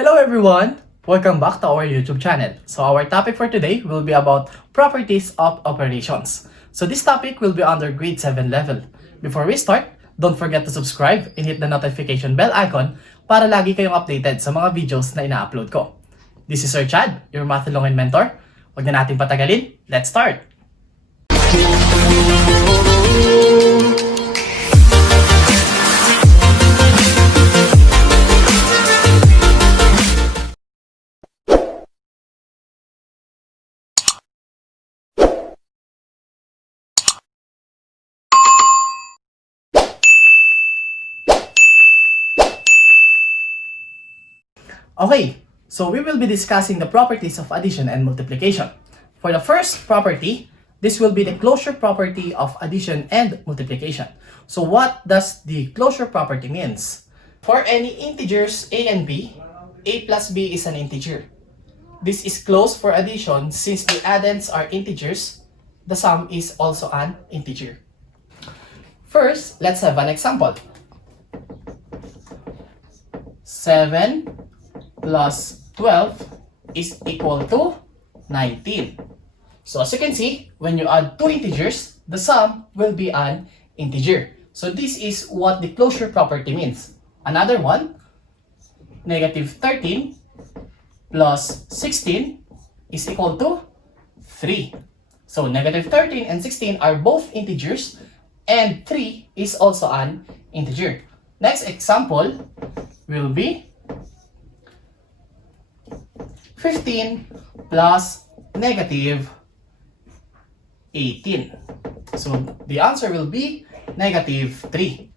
Hello everyone! Welcome back to our YouTube channel. So our topic for today will be about properties of operations. So this topic will be under grade 7 level. Before we start, don't forget to subscribe and hit the notification bell icon para lagi kayong updated sa mga videos na ina-upload ko. This is Sir Chad, your Mathalongin mentor. Huwag na natin patagalin, let's start! Okay, so we will be discussing the properties of addition and multiplication. For the first property, this will be the closure property of addition and multiplication. So what does the closure property means? For any integers a and b, a plus b is an integer. This is closed for addition since the addends are integers, the sum is also an integer. First, let's have an example. 7 plus 12 is equal to 19. So as you can see, when you add two integers, the sum will be an integer. So this is what the closure property means. Another one, negative 13 plus 16 is equal to 3. So negative 13 and 16 are both integers and 3 is also an integer. Next example will be 15 plus negative 18. So the answer will be negative 3.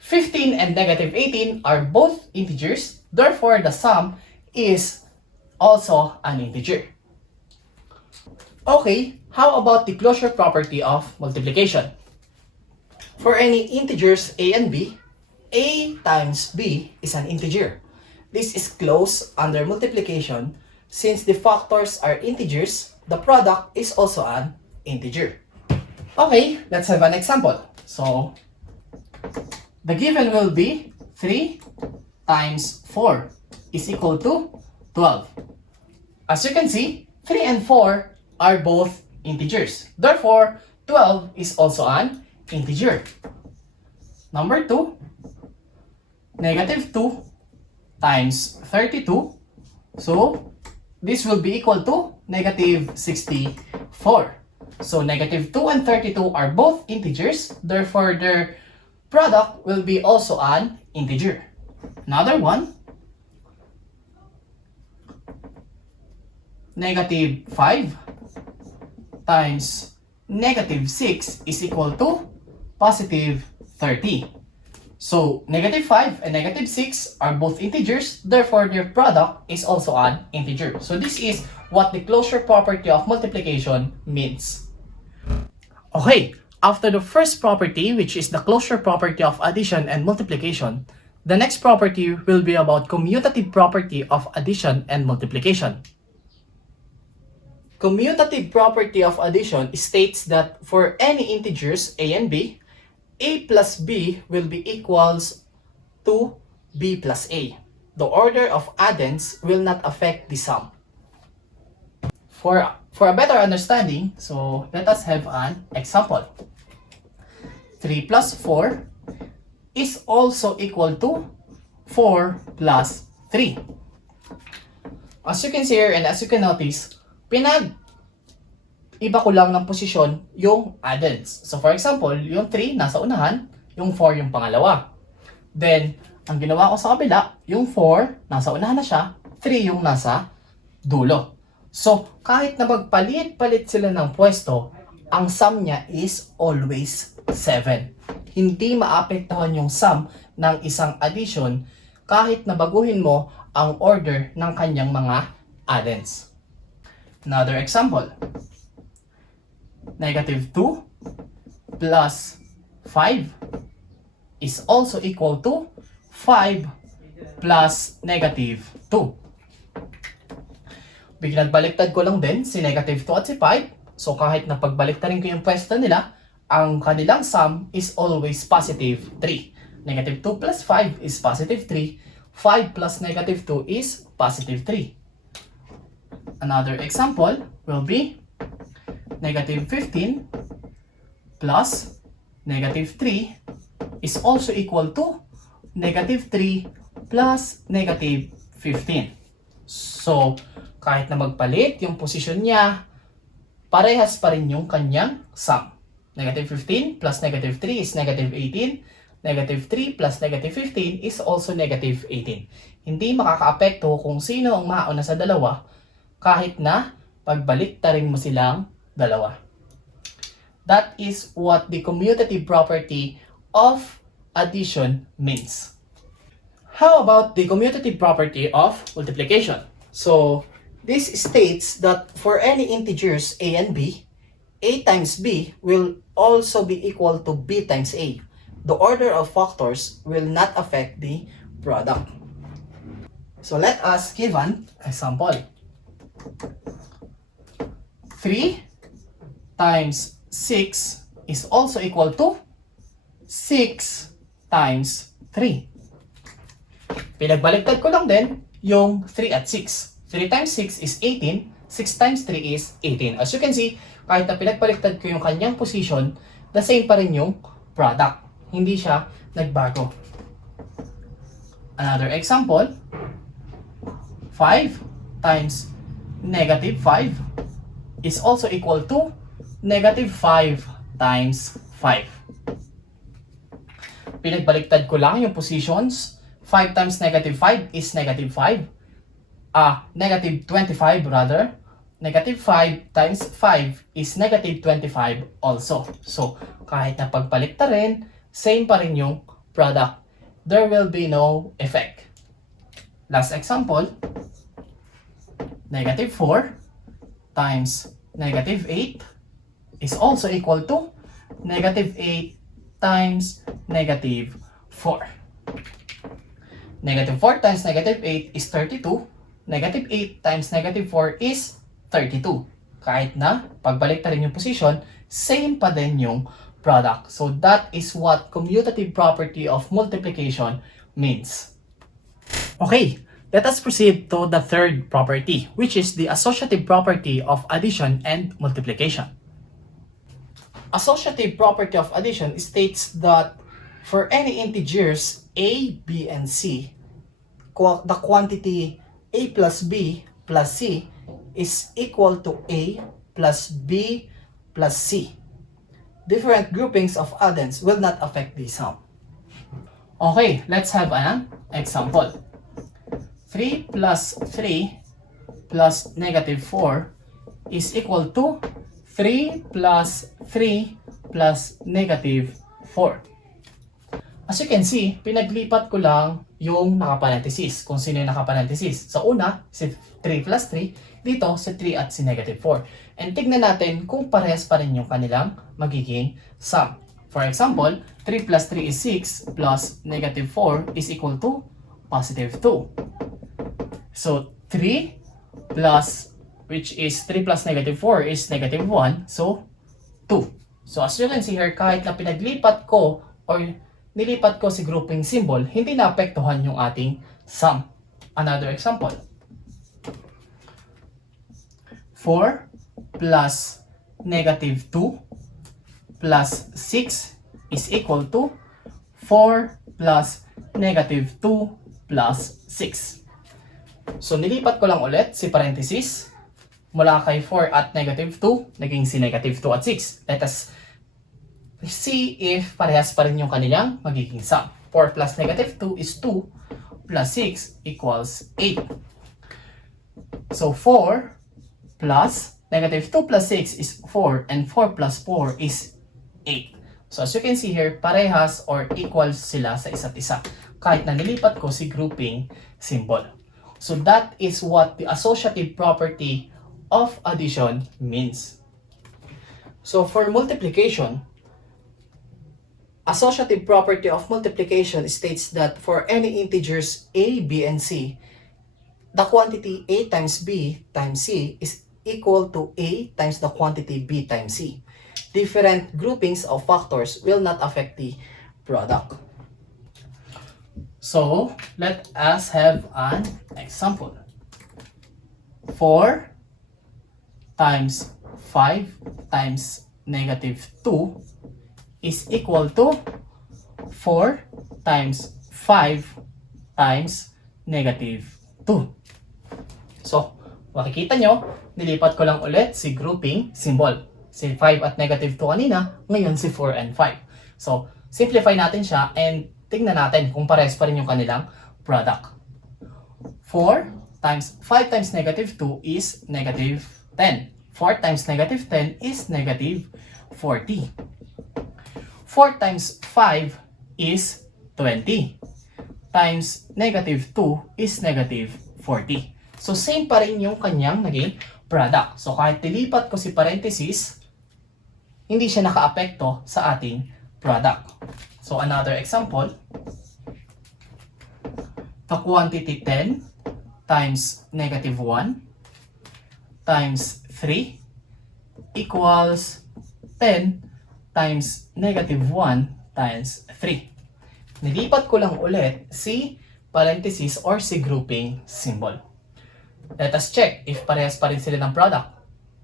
15 and negative 18 are both integers, therefore the sum is also an integer. Okay, how about the closure property of multiplication? For any integers a and b, a times b is an integer. This is closed under multiplication since the factors are integers, the product is also an integer. Okay, let's have an example. So, the given will be 3 times 4 is equal to 12. As you can see, 3 and 4 are both integers. Therefore, 12 is also an integer. Number 2, negative 2 times 32. So, this will be equal to negative 64. So, negative 2 and 32 are both integers. Therefore, their product will be also an integer. Another one, negative 5 times negative 6 is equal to positive 30. So, negative 5 and negative 6 are both integers, therefore their product is also an integer. So, this is what the closure property of multiplication means. Okay, after the first property, which is the closure property of addition and multiplication, the next property will be about commutative property of addition and multiplication. Commutative property of addition states that for any integers a and b, a plus b will be equals to b plus a. The order of addends will not affect the sum. For a better understanding, so let us have an example. 3 plus 4 is also equal to 4 plus 3. As you can see here and as you can notice, iba ko lang ng posisyon yung addends. So for example, yung 3 nasa unahan, yung 4 yung pangalawa. Then, ang ginawa ko sa kabila, yung 4 nasa unahan na siya, 3 yung nasa dulo. So, kahit na magpalit-palit sila ng pwesto, ang sum niya is always 7. Hindi maapektuhan yung sum ng isang addition kahit na baguhin mo ang order ng kanyang mga addends. Another example. Negative 2 plus 5 is also equal to 5 plus negative 2. Binagbaliktad ko lang din si negative 2 at si 5. So kahit na pagbaliktarin ko yung pwesto nila, ang kanilang sum is always positive 3. Negative 2 plus 5 is positive 3. 5 plus negative 2 is positive 3. Another example will be negative 15 plus negative 3 is also equal to negative 3 plus negative 15. So, kahit na magpalit yung position niya, parehas pa rin yung kanyang sum. Negative 15 plus negative 3 is negative 18. Negative 3 plus negative 15 is also negative 18. Hindi makakaapekto kung sino ang mauna sa dalawa kahit na pagbaliktarin mo silang dalawa. That is what the commutative property of addition means. How about the commutative property of multiplication? So, this states that for any integers a and b, a times b will also be equal to b times a. The order of factors will not affect the product. So let us give an example. 3 times 6 is also equal to 6 times 3. Pinagbaliktad ko lang din yung 3 at 6. 3 times 6 is 18, 6 times 3 is 18. As you can see, kahit na pinagbaliktad ko yung kanyang position, the same pa rin yung product. Hindi siya nagbago. Another example, 5 times negative 5 is also equal to negative 5 times 5. Pinagbaliktad ko lang yung positions. 5 times negative 5 is negative 5. Negative 25 rather. Negative 5 times 5 is negative 25 also. So, kahit na pagbaliktarin, same pa rin yung product. There will be no effect. Last example, negative 4 times negative 8 is also equal to negative 8 times negative 4. Negative 4 times negative 8 is 32. Negative 8 times negative 4 is 32. Kahit na pagbalik-tarin yung position, same pa din yung product. So that is what commutative property of multiplication means. Okay, let us proceed to the third property, which is the associative property of addition and multiplication. Associative property of addition states that for any integers a, b, and c, the quantity a plus b plus c is equal to a plus b plus c. Different groupings of addends will not affect the sum. Okay, let's have an example. 3 plus 3 plus negative 4 is equal to 3 plus 3 plus negative 4. As you can see, pinaglipat ko lang yung nakaparenthesis, kung sino yung nakaparenthesis. Sa una, si 3 plus 3, dito si 3 at si negative 4. And tignan natin kung parehas pa rin yung kanilang magiging sum. For example, 3 plus 3 is 6 plus negative 4 is equal to positive 2. So 3 plus, which is 3 plus negative 4 is negative 1, so 2. So as you can see here, kahit na pinaglipat ko or nilipat ko si grouping symbol, hindi naapektuhan yung ating sum. Another example. 4 plus negative 2 plus 6 is equal to 4 plus negative 2 plus 6. So nilipat ko lang ulit si parenthesis mula kay 4 at negative 2, naging si negative 2 at 6. Let us see if parehas pa rin yung kanilang magiging sum. 4 plus negative 2 is 2 plus 6 equals 8. So 4 plus negative 2 plus 6 is 4 and 4 plus 4 is 8. So as you can see here, parehas or equal sila sa isa't isa kahit na nilipat ko si grouping symbol. So that is what the associative property of addition means. So for multiplication, associative property of multiplication states that for any integers a, b, and c, the quantity a times b times c is equal to a times the quantity b times c. Different groupings of factors will not affect the product. So, let us have an example. 4 times 5 times negative 2 is equal to 4 times 5 times negative 2. So, makikita nyo, nilipat ko lang ulit si grouping symbol. Si 5 at negative 2 kanina, ngayon si 4 and 5. So, simplify natin siya and tingnan natin kung pares pa rin yung kanilang product. 4 times 5 times negative 2 is negative 10. 4 times negative 10 is negative 40. 4 times 5 is 20. Times negative 2 is negative 40. So, same pa rin yung kanyang naging product. So, kahit nilipat ko si parenthesis, hindi siya naka-apekto sa ating product. So, another example. The quantity 10 times negative 1 times 3 equals 10 times negative 1 times 3. Nilipat ko lang ulit si parenthesis or si grouping symbol. Let us check if parehas pa rin sila ng product.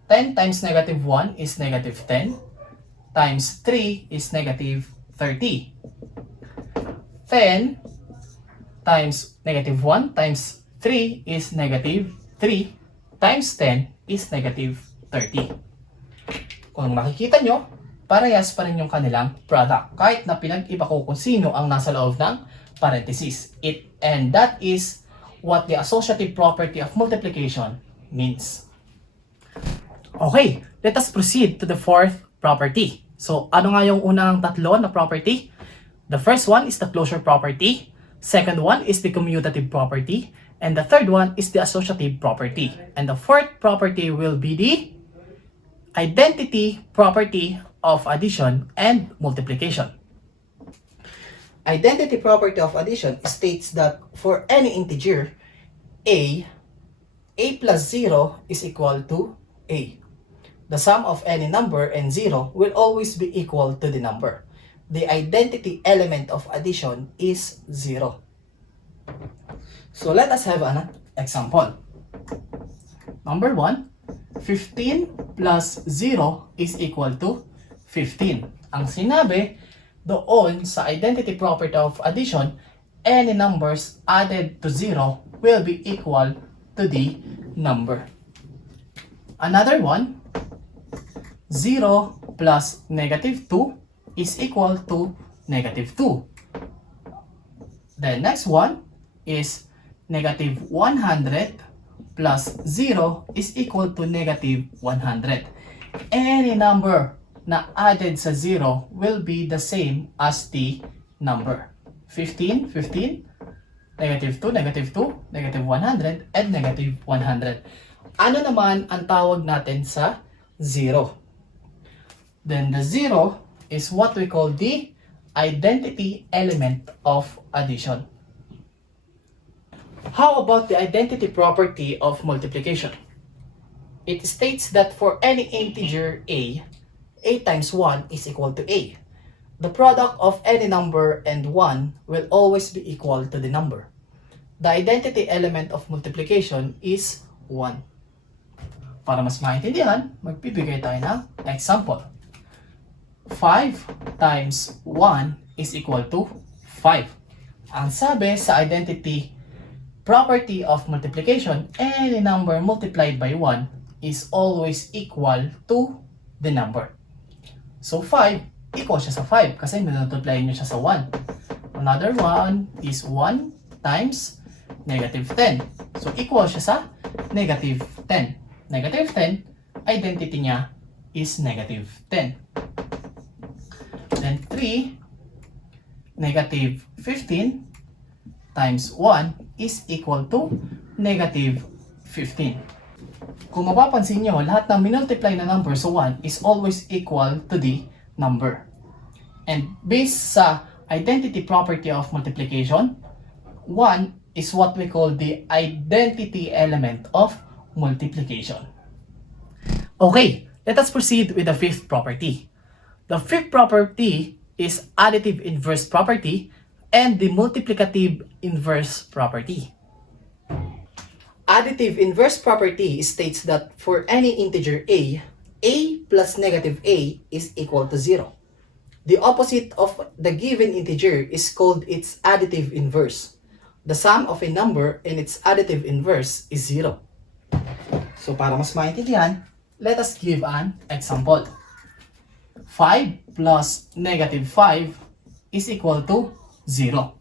10 times negative 1 is negative 10 times 3 is negative 30. 10 times negative 1 times 3 is negative 3 times 10 is negative 30. Kung makikita nyo, parehas pa rin yung kanilang product kahit na pinag-iba ko kung sino ang nasa loob ng parenthesis. And that is what the associative property of multiplication means. Okay, let us proceed to the fourth property. So, ano nga yung unang tatlo na property? The first one is the closure property. Second one is the commutative property. And the third one is the associative property. And the fourth property will be the identity property of addition and multiplication. Identity property of addition states that for any integer a plus 0 is equal to a. The sum of any number and 0 will always be equal to the number. The identity element of addition is 0. So let us have an example. Number 1, 15 plus 0 is equal to 15. Ang sinabi doon sa identity property of addition, any numbers added to 0 will be equal to the number. Another one, 0 plus negative 2 is equal to negative 2. The next one is negative 100 plus 0 is equal to negative 100. Any number na added sa 0 will be the same as the number. 15, 15, negative 2, negative 2, negative 100, and negative 100. Ano naman ang tawag natin sa 0? Then the 0 is what we call the identity element of addition. How about the identity property of multiplication? It states that for any integer a times 1 is equal to a. The product of any number and 1 will always be equal to the number. The identity element of multiplication is 1. Para mas maintindihan, magbibigay tayo ng example. 5 times 1 is equal to 5. Ang sabi sa identity property of multiplication, any number multiplied by 1 is always equal to the number. So 5, equal siya sa 5 kasi multiply nyo siya sa 1. Another one is 1 times negative 10. So equal siya sa negative 10. Negative 10, identity niya is negative 10. Then 3, negative 15 times 1 is equal to negative 15. Kung mapapansin nyo, lahat ng minultiply na number sa 1 is always equal to the number. And based sa identity property of multiplication, 1 is what we call the identity element of multiplication. Okay, let us proceed with the fifth property. The fifth property is additive inverse property, and the multiplicative inverse property. Additive inverse property states that for any integer a plus negative a is equal to 0. The opposite of the given integer is called its additive inverse. The sum of a number and its additive inverse is 0. So para mas maintindihan, let us give an example. 5 plus negative 5 is equal to 0.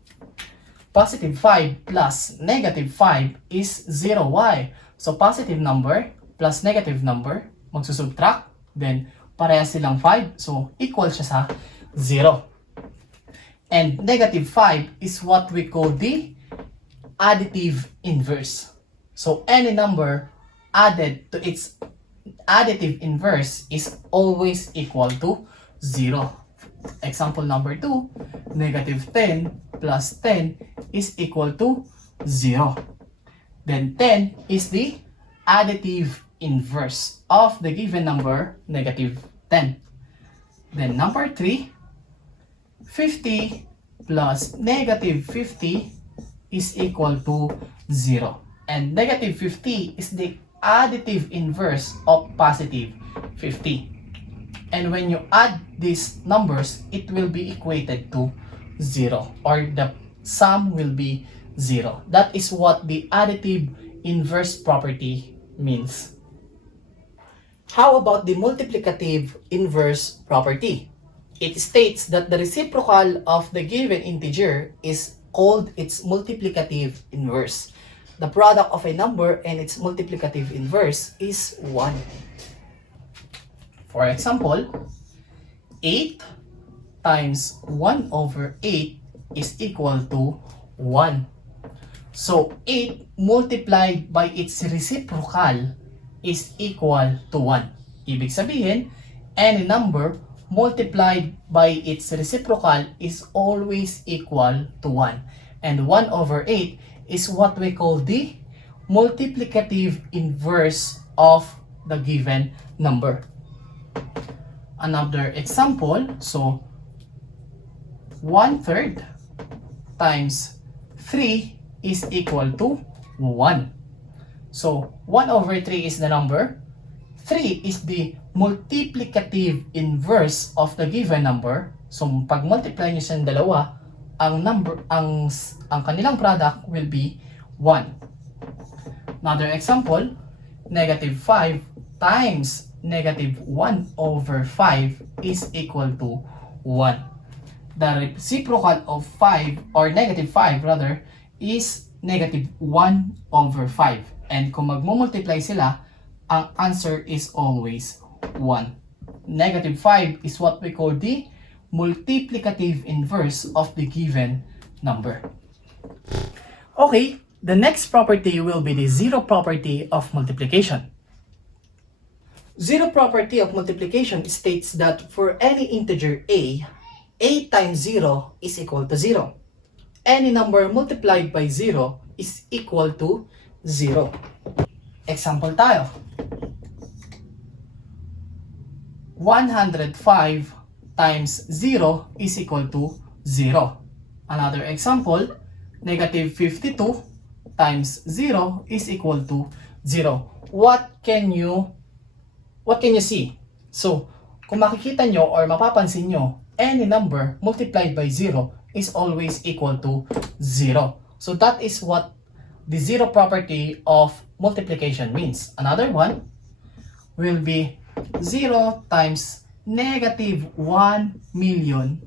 Positive 5 plus negative 5 is 0. Why? So positive number plus negative number, magsusubtract, then parehas silang 5, so equal siya sa 0. And negative 5 is what we call the additive inverse. So any number added to its additive inverse is always equal to 0. Example number 2, negative 10 plus 10 is equal to 0. Then 10 is the additive inverse of the given number, negative 10. Then number 3, 50 plus negative 50 is equal to 0. And negative 50 is the additive inverse of positive 50. And when you add these numbers, it will be equated to 0, or the sum will be 0. That is what the additive inverse property means. How about the multiplicative inverse property? It states that the reciprocal of the given integer is called its multiplicative inverse. The product of a number and its multiplicative inverse is 1. For example, 8 times 1 over 8 is equal to 1. So 8 multiplied by its reciprocal is equal to 1. Ibig sabihin, any number multiplied by its reciprocal is always equal to 1. And 1 over 8 is what we call the multiplicative inverse of the given number. Another example, so 1/3 times 3 is equal to 1. So 1 over 3 is the number, 3 is the multiplicative inverse of the given number. So pag multiply niyo sa dalawa, ang kanilang product will be 1. Another example, negative 5 times negative 1 over 5 is equal to 1. The reciprocal of 5, or negative 5 rather, is negative 1 over 5. And kung magmumultiply sila, ang answer is always 1. Negative 5 is what we call the multiplicative inverse of the given number. Okay, the next property will be the zero property of multiplication. Zero property of multiplication states that for any integer a times 0 is equal to 0. Any number multiplied by 0 is equal to 0. Example tayo. 105 times 0 is equal to 0. Another example, negative 52 times 0 is equal to 0. What can you see? So, kung makikita nyo or mapapansin nyo, any number multiplied by 0 is always equal to 0. So that is what the zero property of multiplication means. Another one will be 0 times negative 1 million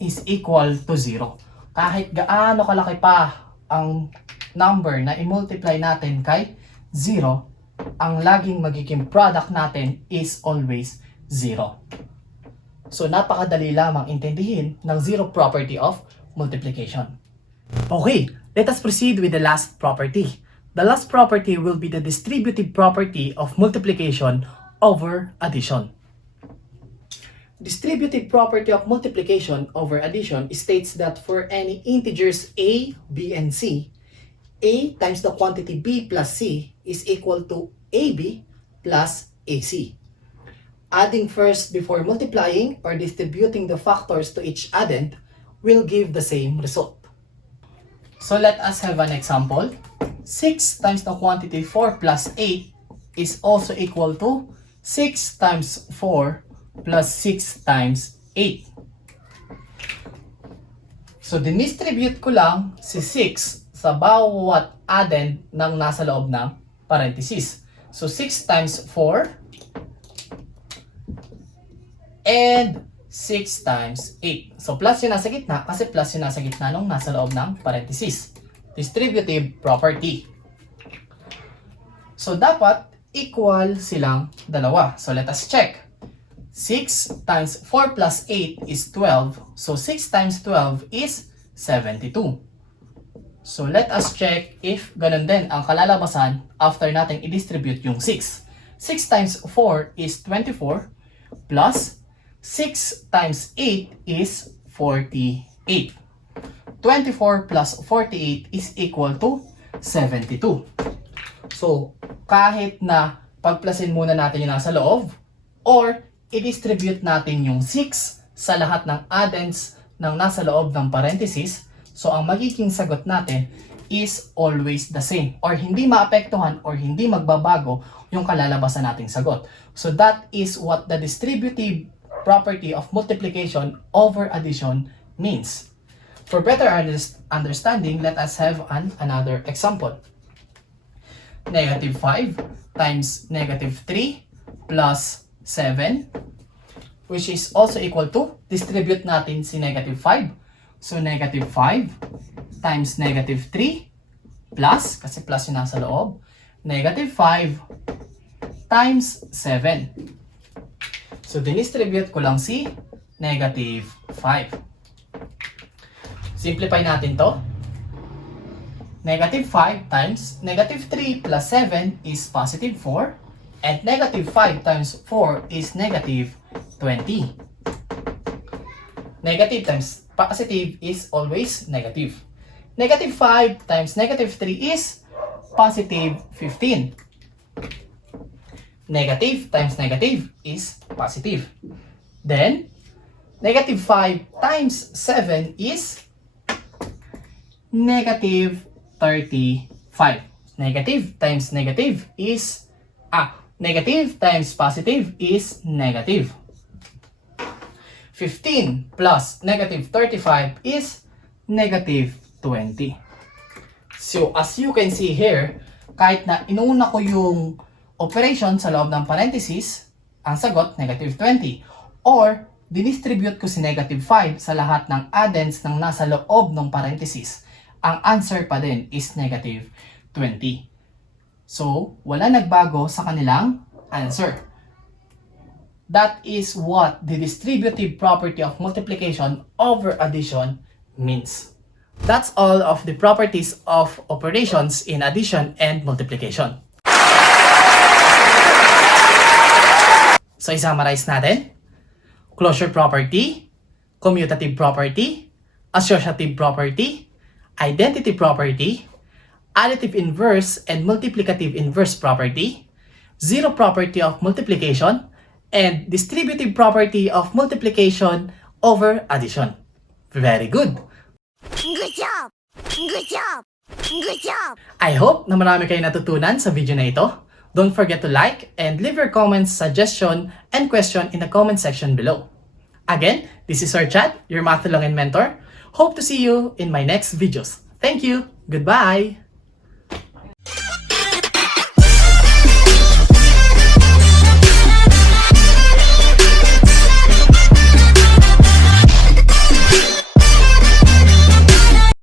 is equal to 0. Kahit gaano kalaki pa ang number na i-multiply natin kay 0, ang laging magiging product natin is always 0. So napakadali lamang intindihin ng zero property of multiplication. Okay, let us proceed with the last property. The last property will be the distributive property of multiplication over addition. Distributive property of multiplication over addition states that for any integers a, b, and c, a times the quantity b plus c is equal to ab plus ac. Adding first before multiplying or distributing the factors to each addend, will give the same result. So let us have an example. 6 times the quantity 4 plus 8 is also equal to 6 times 4 plus 6 times 8. So, dinistribute ko lang si 6 sa bawat addend ng nasa loob ng parenthesis. So, 6 times 4 and 6 times 8. So, plus yung nasa gitna kasi plus yung nasa gitna nung nasa loob ng parenthesis. Distributive property. So, dapat equal silang dalawa. So, let us check. 6 times 4 plus 8 is 12. So, 6 times 12 is 72. So, let us check if ganun din ang kalalabasan after natin i-distribute yung 6. 6 times 4 is 24 plus 6 times 8 is 48. 24 plus 48 is equal to 72. So, kahit na pagplasin muna natin yung nasa loob or i-distribute natin yung 6 sa lahat ng addends ng nasa loob ng parenthesis, so ang magiging sagot natin is always the same or hindi maapektuhan or hindi magbabago yung kalalabasan nating sagot. So that is what the distributive property of multiplication over addition means. For better understanding, let us have another example. Negative 5 times negative 3 plus 7, which is also equal to, distribute natin si negative 5. So, negative 5 times negative 3 plus, kasi plus yung nasa loob, negative 5 times 7. So, dinistribute ko lang si negative 5. Simplify natin to. Negative 5 times negative 3 plus 7 is positive 4. And negative 5 times 4 is negative 20. Negative times positive is always negative. Negative 5 times negative 3 is positive 15. Negative times negative is positive. Then, negative 5 times 7 is negative 35. Negative times negative is negative times positive is negative. 15 plus negative 35 is negative 20. So, as you can see here, kahit na inuna ko yung operation sa loob ng parenthesis, ang sagot, negative 20. Or, dinistribute ko si negative 5 sa lahat ng addends ng nasa loob ng parenthesis. Ang answer pa din is negative 20. So, wala nagbago sa kanilang answer. That is what the distributive property of multiplication over addition means. That's all of the properties of operations in addition and multiplication. So, i-summarize natin. Closure property, commutative property, associative property, identity property, additive inverse and multiplicative inverse property, zero property of multiplication, and distributive property of multiplication over addition. Very good! Good job! Good job! Good job! I hope na marami kayo natutunan sa video na ito. Don't forget to like and leave your comments, suggestion, and question in the comment section below. Again, this is Sir Chad, your math and mentor. Hope to see you in my next videos. Thank you! Goodbye!